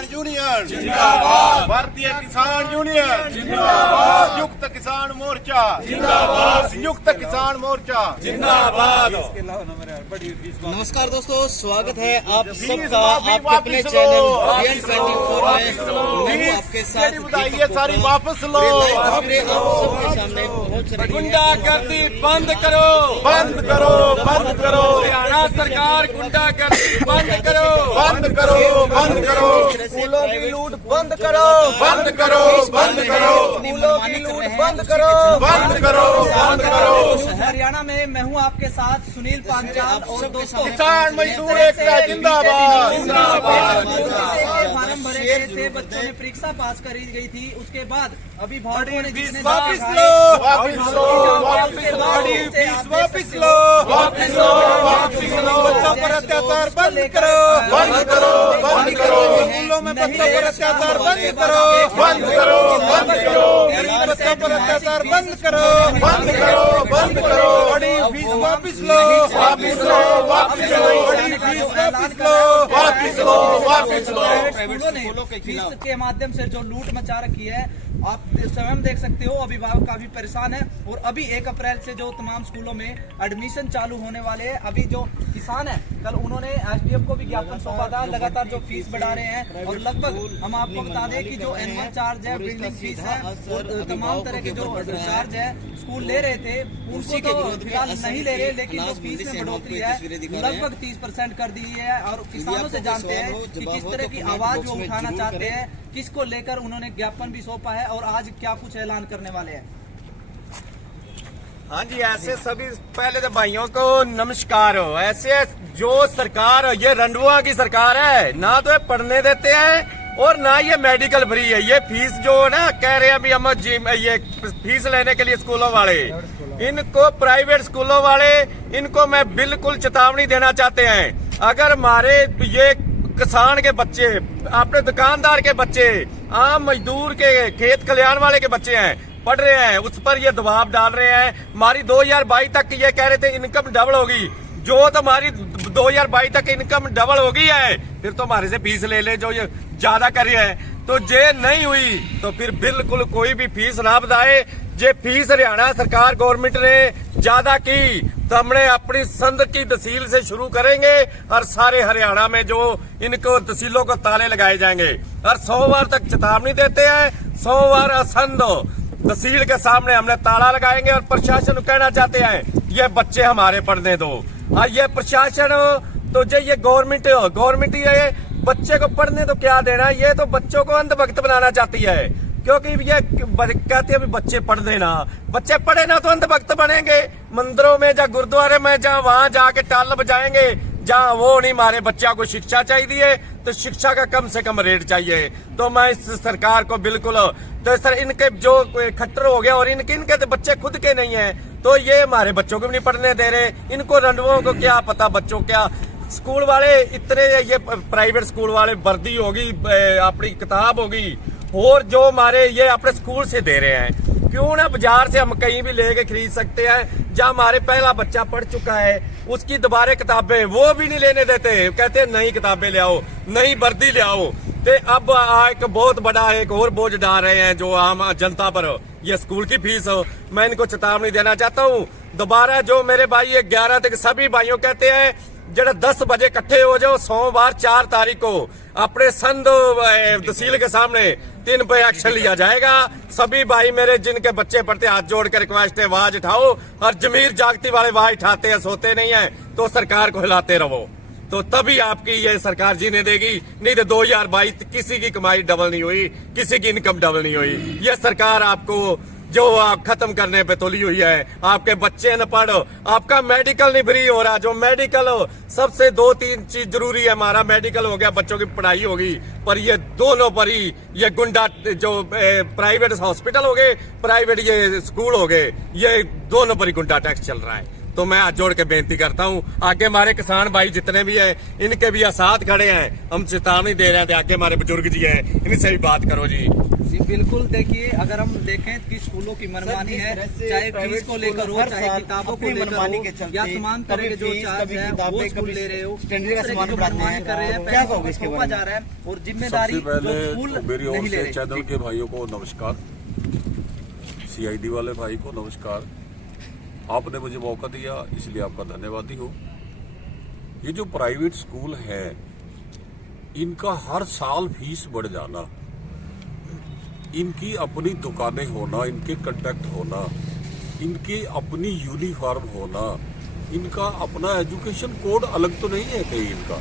किसान यूनियन जिंदाबाद, भारतीय किसान यूनियन जिंदाबाद, संयुक्त किसान मोर्चा जिंदाबाद, संयुक्त किसान मोर्चा जिंदाबाद। नमस्कार दोस्तों, स्वागत है आप सबका आपके अपने चैनल BN24 में। आपके साथ बताइए सारी वापस लो, तस्वीरें आप सबके सामने पहुंच रही है। गुंडागर्दी बंद करो, बंद करो, बंद करो, हरियाणा सरकार गुंडागर्दी बंद करो, बंद करो, बंद करो, स्कूलों की लूट बंद करो, बंद करो, बंद करो, स्कूलों की लूट बंद करो, बंद करो, बंद करो। हरियाणा में मैं हूं आपके साथ सुनील पांचाल और दोस्तों किसान मजदूर एकता जिंदाबाद, फार्म भरे गए थे, बच्चों ने परीक्षा पास करी गई थी। उसके बाद अभिभावकों ने जिसने वापिस लो, वापिस लो, वापिस लो, वापिस लो, वापिस लो, वापिस लो। बच्चों पर अत्याचार बंद करो, बंद करो, बंद करो, स्कूलों में बच्चों पर अत्याचार बंद करो, बंद करो, बंद करो, गरीब बच्चों पर अत्याचार बंद करो, बंद करो, बंद करो। बड़ी फीस वापिस लो, वापिस लो, वापिस लो, बड़ी फीस वापिस लो, वापिस लो, वापिस लो। स्कूलों ने फीस के माध्यम से जो लूट मचा रखी है, आप स्वयं देख सकते हो। अभिभावक काफी परेशान है और अभी 1 अप्रैल से जो तमाम स्कूलों में एडमिशन चालू होने वाले हैं। अभी जो किसान है, कल उन्होंने SDM को भी ज्ञापन सौंपा था। लगातार जो फीस बढ़ा रहे हैं और लगभग हम आपको बता दें कि जो एनुअल चार्ज है, बिल्डिंग फीस है और तमाम तरह के जो चार्ज है स्कूल ले रहे थे, उनको तो फिलहाल नहीं ले रहे, लेकिन जो फीस में बढ़ोतरी है लगभग 30% कर दी है। और किसानों से जानते हैं कि किस तरह की आवाज वो उठाना चाहते हैं, किसको लेकर उन्होंने ज्ञापन भी सौंपा है और आज क्या कुछ ऐलान करने वाले हैं। हाँ जी, ऐसे सभी पहले तो भाइयों को नमस्कार हो। ऐसे जो सरकार ये रंडुआ की सरकार है, ना तो ये पढ़ने देते हैं और ना ये मेडिकल फ्री है। ये फीस जो ना कह रहे हैं अभी हम ये फीस लेने के लिए स्कूलों वाले, इनको प्राइवेट स्कूलों वाले, इनको मैं बिल्कुल चेतावनी देना चाहते हैं। अगर हमारे ये किसान के बच्चे, अपने दुकानदार के बच्चे, आम मजदूर के, खेत खलियान वाले के बच्चे हैं, पढ़ रहे हैं, उस पर ये दबाव डाल रहे हैं। हमारी 2022 तक ये कह रहे थे इनकम डबल होगी, जो तो हमारी 2022 तक इनकम डबल होगी है, फिर तो हमारे से फीस ले ले जो ये ज्यादा कर रहे हैं। तो जे नहीं हुई तो फिर बिल्कुल कोई भी फीस ना बताए। जे फीस हरियाणा सरकार गवर्नमेंट ने ज्यादा की तो हमने अपनी संद की तहसील से शुरू करेंगे और सारे हरियाणा में जो इनको तहसीलों को ताले लगाए जाएंगे। और सोमवार तक चेतावनी देते हैं, सोमवार असंद तहसील के सामने हमने ताला लगाएंगे और प्रशासन को कहना चाहते हैं ये बच्चे हमारे पढ़ने दो। और ये प्रशासन तो जो ये गवर्नमेंट ये बच्चे को पढ़ने तो क्या देना, ये तो बच्चों को अंधभक्त बनाना चाहती है। क्योंकि ये कहते हैं बच्चे पढ़ देना, बच्चे पढ़े ना तो अंधभक्त बनेंगे। मंदिरों में या गुरुद्वारे में जहाँ वहां जाके टाल बजाएंगे, जहाँ वो नहीं। हमारे बच्चा को शिक्षा चाहिए तो शिक्षा का कम से कम रेट चाहिए। तो मैं इस सरकार को बिल्कुल, तो सर इनके जो खट्टर हो गया और इनके तो बच्चे खुद के नहीं है, तो ये हमारे बच्चों को भी नहीं पढ़ने दे रहे। इनको रंडुओं को क्या पता, बच्चों क्या स्कूल वाले इतने, ये प्राइवेट स्कूल वाले वर्दी होगी, अपनी किताब होगी, और जो हमारे ये अपने स्कूल से दे रहे हैं। क्यों ना बाजार से हम कहीं भी लेके खरीद सकते हैं। जहाँ हमारे पहला बच्चा पढ़ चुका है उसकी दोबारा किताबें वो भी नहीं लेने देते, कहते हैं नई किताबें ले आओ, नई वर्दी ले आओ। तो अब एक बहुत बड़ा एक और बोझ डाल रहे हैं जो आम जनता पर, ये स्कूल की फीस हो। मैं इनको चेतावनी देना चाहता हूँ। दोबारा जो मेरे भाई 11 तक सभी भाइयों कहते हैं जरा 10 बजे इकट्ठे हो जाओ सोमवार 4 तारीख को अपने संद तहसील के सामने 3 पे एक्शन लिया जाएगा। सभी भाई मेरे जिनके बच्चे पढ़ते हाथ जोड़ कर रिक्वेस्ट है, आवाज उठाओ। और जमीर जागती वाले आवाज उठाते हैं, सोते नहीं है, तो सरकार को हिलाते रहो, तो तभी आपकी ये सरकार जीने देगी। नहीं तो 2022 किसी की कमाई डबल नहीं हुई, किसी की इनकम डबल नहीं हुई। ये सरकार आपको जो आप खत्म करने पे तुली हुई है। आपके बच्चे न पढ़ो, आपका मेडिकल नहीं फ्री हो रहा। जो मेडिकल हो, सबसे 2-3 चीज जरूरी है। हमारा मेडिकल हो गया, बच्चों की पढ़ाई होगी, पर ये दोनों पर ही ये गुंडा, जो प्राइवेट हॉस्पिटल हो गए, प्राइवेट ये स्कूल हो गए, ये दोनों पर ही गुंडा टैक्स चल रहा है। तो मैं हाथ जोड़ के बेनती करता हूँ, आगे हमारे किसान भाई जितने भी हैं, इनके भी साथ खड़े हैं, हम चेतावनी दे रहे हैं। आगे हमारे बुजुर्ग जी हैं, इनसे भी बात करो जी। जी बिल्कुल, देखिए अगर हम देखें कि स्कूलों की मनमानी है, चाहे फीस को लेकर हो, चाहे किताबों को लेकर हो, या तमाम तरह के जो चार्ज है वो स्कूल ले रहे हो, स्टैंडर्ड का सामान मनमानी कर रहे हैं, क्या कहोगे इसके थोपा जा रहा है और जिम्मेदारी सबसे जो पहले स्कूल तो मेरी ओर नहीं ले से रहे। चैनल के भाइयों को नमस्कार, सीआईडी वाले भाई को नमस्कार। आपने मुझे मौका दिया इसलिए आपका धन्यवादी हूँ। ये जो प्राइवेट स्कूल है इनका हर साल फीस बढ़ जाना, इनकी अपनी दुकानें होना, इनके कंडक्ट होना, इनकी अपनी यूनिफॉर्म होना, इनका अपना एजुकेशन कोड अलग तो नहीं है कहीं इनका,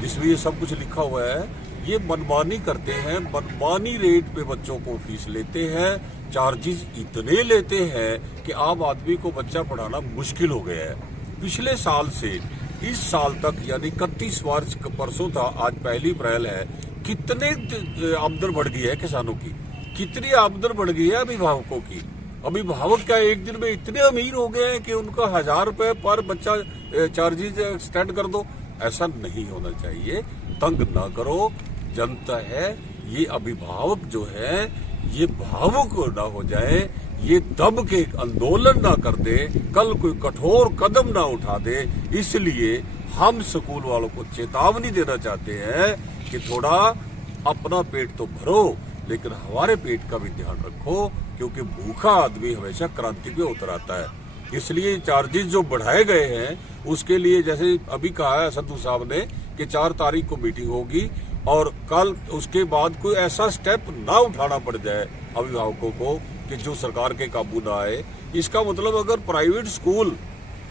जिसमें ये सब कुछ लिखा हुआ है। ये मनमानी करते हैं, मनमानी रेट पे बच्चों को फीस लेते हैं, चार्जेस इतने लेते हैं कि आम आदमी को बच्चा पढ़ाना मुश्किल हो गया है। पिछले साल से इस साल तक यानी 31 मार्च परसों था, आज 1 अप्रैल है, कितने आमदन बढ़ गई है किसानों की, कितनी आमदन बढ़ गई है अभिभावकों की। अभिभावक क्या एक दिन में इतने अमीर हो गए हैं कि उनका 1000 रुपए पर बच्चा चार्जेज एक्सटेंड कर दो। ऐसा नहीं होना चाहिए, तंग ना करो, जनता है। ये अभिभावक जो है ये भावुक ना हो जाए, ये दब के आंदोलन ना कर दे, कल कोई कठोर कदम ना उठा दे। इसलिए हम स्कूल वालों को चेतावनी देना चाहते हैं कि थोड़ा अपना पेट तो भरो, लेकिन हमारे पेट का भी ध्यान रखो, क्योंकि भूखा आदमी हमेशा क्रांति पे उतर आता है। इसलिए चार्जेस जो बढ़ाए गए हैं उसके लिए, जैसे अभी कहा है संधू साहब ने कि 4 तारीख को मीटिंग होगी और कल उसके बाद कोई ऐसा स्टेप ना उठाना पड़ जाए अभिभावकों को कि जो सरकार के काबू ना आए। इसका मतलब अगर प्राइवेट स्कूल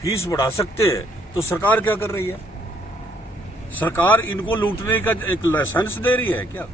फीस बढ़ा सकते हैं तो सरकार क्या कर रही है? सरकार इनको लूटने का एक लाइसेंस दे रही है क्या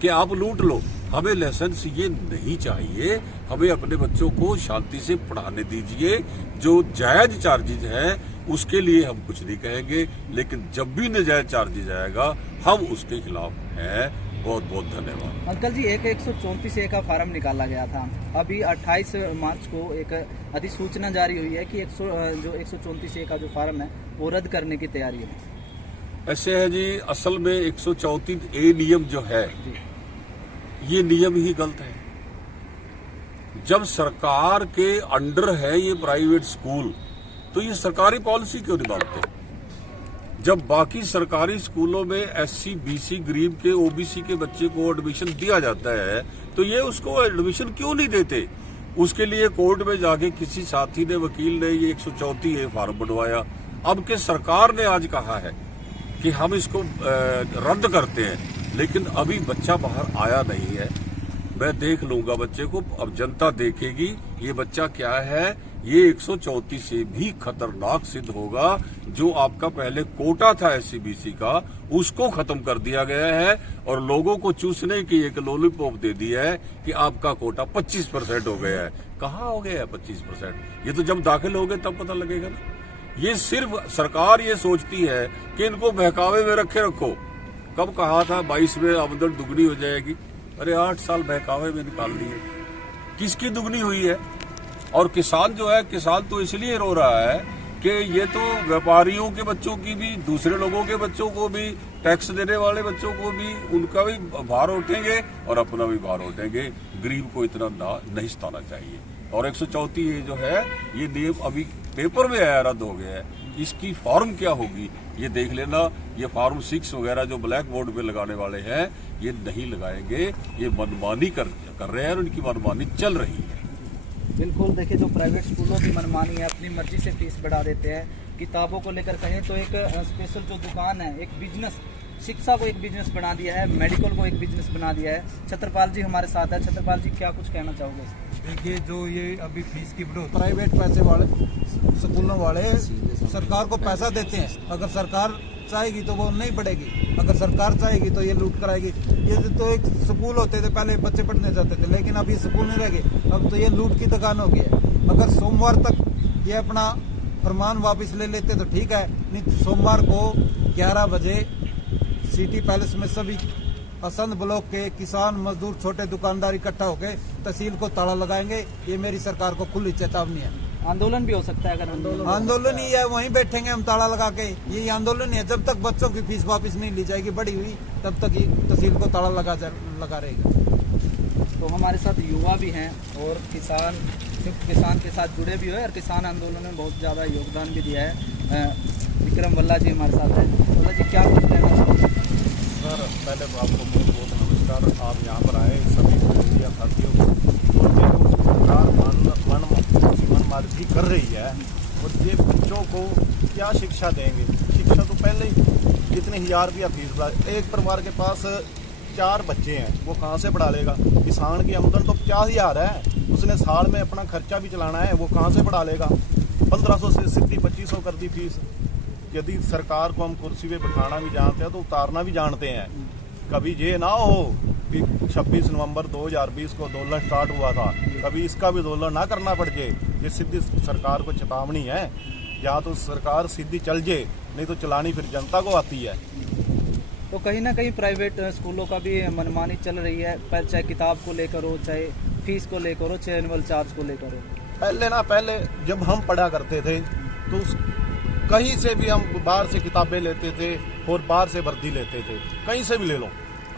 कि आप लूट लो? हमें लाइसेंस ये नहीं चाहिए, हमें अपने बच्चों को शांति से पढ़ाने दीजिए। जो जायज चार्जेज है उसके लिए हम कुछ नहीं कहेंगे, लेकिन जब भी नाजायज चार्जेज आएगा हम उसके खिलाफ हैं। बहुत बहुत धन्यवाद। अंकल जी, एक 134A का फार्म निकाला गया था, अभी 28 मार्च को एक अधिसूचना जारी हुई है कि जो 134A का जो फार्म है वो रद्द करने की तैयारी है। ऐसे है जी, असल में 134A नियम जो है ये नियम ही गलत है। जब सरकार के अंडर है ये प्राइवेट स्कूल तो ये सरकारी पॉलिसी क्यों नहीं मानते? जब बाकी सरकारी स्कूलों में SC BC गरीब के OBC के बच्चे को एडमिशन दिया जाता है तो ये उसको एडमिशन क्यों नहीं देते? उसके लिए कोर्ट में जाके किसी साथी ने, वकील ने ये 134A फार्म बनवाया। अब के सरकार ने आज कहा है कि हम इसको रद्द करते हैं, लेकिन अभी बच्चा बाहर आया नहीं है। मैं देख लूंगा बच्चे को, अब जनता देखेगी ये बच्चा क्या है। ये 134 से भी खतरनाक सिद्ध होगा। जो आपका पहले कोटा था SC BC का, उसको खत्म कर दिया गया है और लोगों को चूसने की एक लॉलीपॉप दे दी है कि आपका कोटा 25% हो गया है। कहाँ हो गया है 25%? ये तो जब दाखिल हो गए तब पता लगेगा ना। ये सिर्फ सरकार ये सोचती है कि इनको बहकावे में रखे रखो। कब कहा था 22 में आमदन दुगनी हो जाएगी? अरे 8 साल बहकावे में निकाल दिए। किसकी दुगनी हुई है? और किसान जो है, किसान तो इसलिए रो रहा है कि ये तो व्यापारियों के बच्चों की भी, दूसरे लोगों के बच्चों को भी, टैक्स देने वाले बच्चों को भी, उनका भी भार उठेंगे और अपना भी भार उठेंगे। गरीब को इतना नहीं सताना चाहिए। और 134 जो है ये नियम अभी पेपर में आया, रद्द हो गया है। इसकी फॉर्म क्या होगी ये देख लेना। ये फॉर्म 6 वगैरह जो ब्लैक बोर्ड पे लगाने वाले हैं ये नहीं लगाएंगे। ये मनमानी कर रहे हैं और उनकी मनमानी चल रही है। बिल्कुल, देखिए जो प्राइवेट स्कूलों की मनमानी है, अपनी मर्जी से फीस बढ़ा देते हैं। किताबों को लेकर कहें तो एक स्पेशल जो दुकान है, एक बिजनेस, शिक्षा को एक बिजनेस बना दिया है, मेडिकल को एक बिजनेस बना दिया है। छत्रपाल जी हमारे साथ है। छत्रपाल जी, क्या कुछ कहना चाहोगे? देखिए, जो ये अभी फीस की बढ़ोतरी, प्राइवेट पैसे वाले स्कूलों वाले सरकार को पैसा देते हैं। अगर सरकार चाहेगी तो वो नहीं बढ़ेगी, अगर सरकार चाहेगी तो ये लूट कराएगी। ये तो एक स्कूल होते थे, पहले बच्चे पढ़ने जाते थे, लेकिन अब ये स्कूल नहीं रह गए। अब तो ये लूट की दुकान हो गई है। अगर सोमवार तक ये अपना फरमान वापस ले लेते तो ठीक है, नहीं तो सोमवार को 11 बजे सिटी पैलेस में सभी असंध ब्लॉक के किसान, मजदूर, छोटे दुकानदार इकट्ठा होकर तहसील को ताला लगाएंगे। ये मेरी सरकार को खुली चेतावनी है। आंदोलन भी हो सकता है। अगर आंदोलन ही है, वहीं बैठेंगे हम ताला लगा के। ये आंदोलन ही है। जब तक बच्चों की फीस वापस नहीं ली जाएगी बढ़ी हुई, तब तक ही तहसील को ताला लगा रहेगा। तो हमारे साथ युवा भी हैं और किसान के साथ जुड़े भी हुए और किसान आंदोलन में बहुत ज़्यादा योगदान भी दिया है। विक्रम वल्ला जी हमारे साथ हैं। वल्ला जी क्या कुछ कहना चाहोगे? सर पहले तो आपको बहुत बहुत नमस्कार। आप यहाँ पर आए सभी मीडिया साथियों को, और देखो सरकार मन मार्गी कर रही है, और ये बच्चों को क्या शिक्षा देंगे? शिक्षा तो पहले ही कितने हजार रुपया फीस, एक परिवार के पास 4 बच्चे हैं, वो कहाँ से पढ़ा लेगा? किसान की आमदन तो 50,000 है, उसने साल में अपना खर्चा भी चलाना है, वो कहाँ से पढ़ा लेगा? 1500 से सीधी 2500 कर दी फीस। यदि सरकार को हम कुर्सी पे बिठाना भी जानते हैं तो उतारना भी जानते हैं। कभी ये ना हो कि 26 नवंबर 2020 को आंदोलन स्टार्ट हुआ था, कभी इसका भी आंदोलन ना करना पड़ जाए। ये सीधी सरकार को चेतावनी है, या तो सरकार सीधी चल जाए, नहीं तो चलानी फिर जनता को आती है। तो कहीं ना कहीं प्राइवेट स्कूलों का भी मनमानी चल रही है, चाहे किताब को लेकर हो, चाहे फीस को लेकर हो, चाहे एनुअल चार्ज को लेकर हो। पहले जब हम पढ़ा करते थे तो कहीं से भी हम बाहर से किताबें लेते थे और बाहर से वर्दी लेते थे, कहीं से भी ले लो।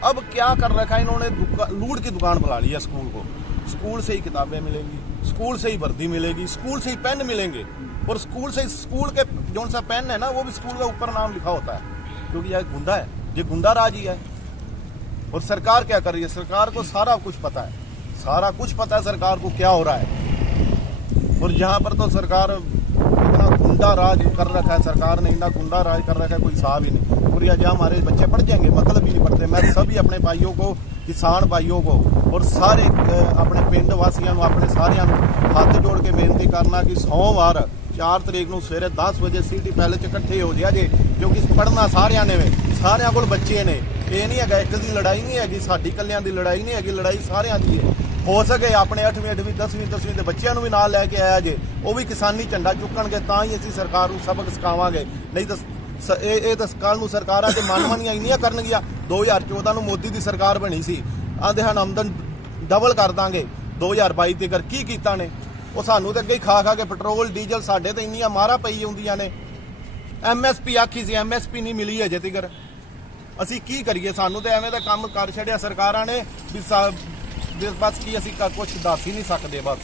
अब क्या कर रखा है इन्होंने, लूट की दुकान बुला ली है स्कूल को। स्कूल से ही किताबें मिलेंगी, स्कूल से ही वर्दी मिलेगी, स्कूल से ही पेन मिलेंगे, और स्कूल के जो सा पेन है ना, वो भी स्कूल का ऊपर नाम लिखा होता है, क्योंकि यह गुंडा है, ये गुंडा राज ही है। और सरकार क्या कर रही है? सरकार को सारा कुछ पता है, सारा कुछ पता है सरकार को क्या हो रहा है। और यहाँ पर तो सरकार इतना गुंडा राज कर रखा है, सरकार ने इतना गुंडा राज कर रखा है, कोई हिसाब ही नहीं। और यह जहाँ हमारे बच्चे पढ़ जाएंगे, मतलब ही नहीं पढ़ते। मैं सभी अपने भाइयों को, किसान भाइयों को और सारे अपने पिंड वासियों, अपने सारे हाथ जोड़ के बेनती करना कि सोमवार 4 तरीक को सवेरे 10 बजे सिटी पैलेस इकट्ठे हो जाए जे, क्योंकि पढ़ना सारिਆਂ ने सारिਆਂ ਕੋਲ ਬੱਚੇ ਨੇ। ਇਹ नहीं है एक ਦੀ लड़ाई नहीं हैगी, ਸਾਡੀ ਕੱਲਿਆਂ ਦੀ लड़ाई नहीं हैगी, लड़ाई ਸਾਰਿਆਂ ਦੀ है। हो सके अपने 8वीं 8वीं 10वीं ਦੇ ਬੱਚਿਆਂ ਨੂੰ ਵੀ ਨਾਲ ਲੈ ਕੇ ਆਇਆ ਜੇ, ਉਹ ਵੀ ਕਿਸਾਨੀ ਝੰਡਾ ਚੁੱਕਣਗੇ, ਤਾਂ ਹੀ ਅਸੀਂ ਸਰਕਾਰ ਨੂੰ ਸਬਕ ਸਿਖਾਵਾਂਗੇ। ਨਹੀਂ ਤਾਂ ਇਹ ਤਾਂ ਕੱਲ ਨੂੰ ਸਰਕਾਰਾਂ ਤੇ ਮਨਮਾਨੀਆਂ ਇੰਨੀਆਂ ਕਰਨਗੀਆਂ। 2014 ਨੂੰ ਮੋਦੀ ਦੀ ਸਰਕਾਰ ਬਣੀ ਸੀ, ਆਂਦੇ ਹਨ ਆਮਦਨ ਡਬਲ ਕਰ ਦਾਂਗੇ 2022 ਤੱਕ। ਕੀ ਕੀਤਾ ਨੇ? ਉਹ ਸਾਨੂੰ ਤੇ ਅੱਗੇ ਹੀ ਖਾ ਕੇ ਪੈਟਰੋਲ ਡੀਜ਼ਲ ਸਾਡੇ ਤੇ ਇੰਨੀਆਂ ਮਾਰਾਂ ਪਈ ਹੁੰਦੀਆਂ ਨੇ। MSP ਆਖੀ ਸੀ, MSP ਨਹੀਂ ਮਿਲੀ ਅਜੇ ਤੱਕ। ਅਸੀਂ ਕੀ ਕਰੀਏ? ਸਾਨੂੰ ਤੇ ਐਵੇਂ ਦਾ ਕੰਮ ਕਰ ਛੱਡਿਆ ਸਰਕਾਰਾਂ ਨੇ ਵੀ ਬਸ ਕੀ ਅਸੀਂ ਕੁਝ ਦੱਸ ਹੀ ਨਹੀਂ ਸਕਦੇ ਬਸ।